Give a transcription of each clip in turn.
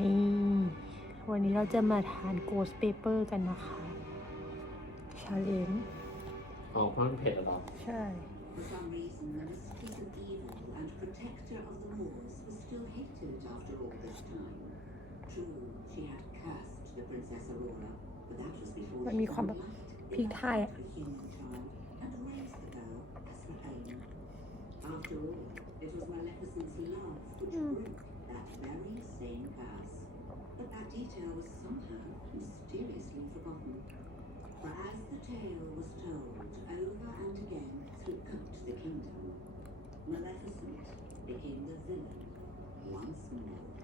นี่วันนี้เราจะมาทานโกสเปเปอร์กันนะคะชาเลนจ์อ๋อเพราะมันเผ็ดเหรอใช่ For some reason, the mystique of evil and protector of the Moors was still hated after all this time. True, she had cursed the Princess Aurora, but that was before มัน she มีความแบบ found พริก light ไทย in อะ the human child and raised the girl as her own. After all, it was Maleficent's love which broke that very same curse. But that detail was somehow mysteriously forgotten. For as the tale was told over and again throughout the kingdom, Maleficent became the villain once more.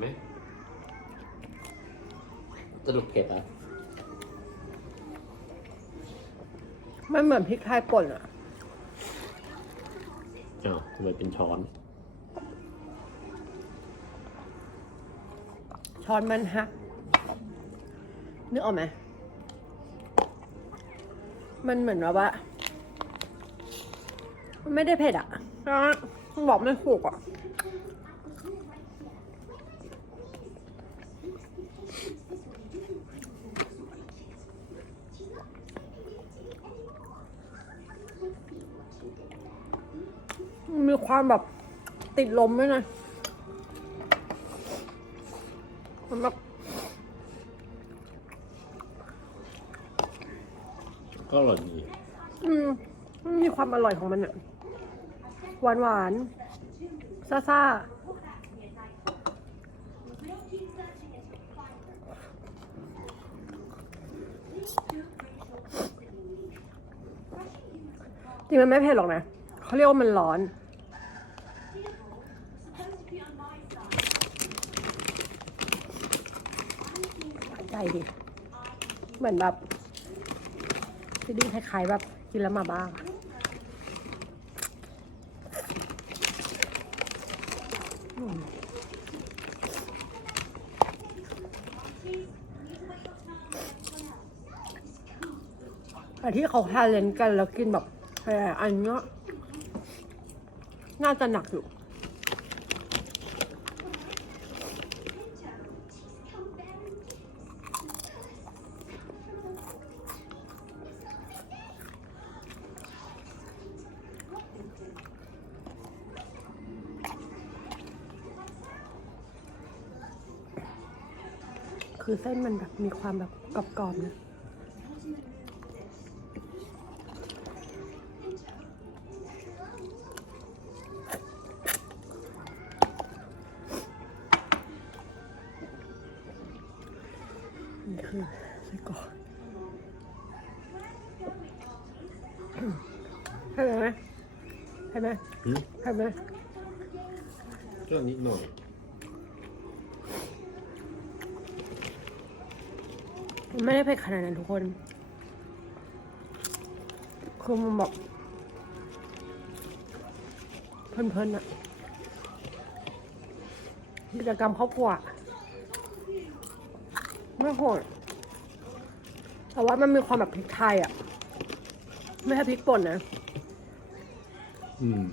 ไหมสรุปเผ็ดอะมันเหมือนพริกไทยป่นอะอ้าวทำไมเป็นช้อน ช้อนมันหักนึกออกไหม มันเหมือนแบบว่า มันไม่ได้เผ็ดอะบอกไม่ถูกอะ ความแบบติดลมด้วยนะมันแบบก็อร่อยดีอืมมันมีความอร่อยของมันอะหวานหวานซ่าซ่าจริงมันไม่เผ็ดหรอกนะ เขาเรียกว่ามันร้อน ใจดิเหมือนแบบฟีลลิ่งคล้ายๆแบบกินแล้วมาบ้างอะอืมแต่ที่เขาทานเลนกันแล้วกินแบบหลายๆอันเนี้ยน่าจะหนักอยู่ คือเส้นมันแบบมีความแบบกรอบๆนะนี่คือไส้กรอกเห็นไหมเห็นไหมหืมเห็นไหมก็นิดหน่อย มัน ไม่ได้เผ็ดขนาดนั้นทุกคน คือมันแบบเพลินๆอะกิจกรรมครอบครัวอะไม่โหดแต่ว่ามันมีความแบบพริกไทยอะไม่ใช่พริกป่นนะ อืม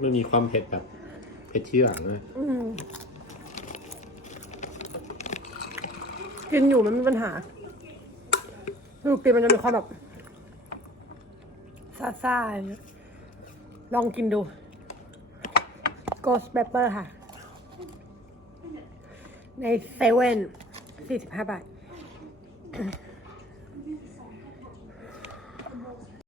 มันมีความเผ็ดแบบเผ็ดที่หลังนะอืม กินอยู่มันมีปัญหาลูกกินมันจะมีความแบบซาๆอย่างเงี้ยลองกินดู Ghost Pepper ค่ะ ในเซเว่นสี่สิบห้าบาท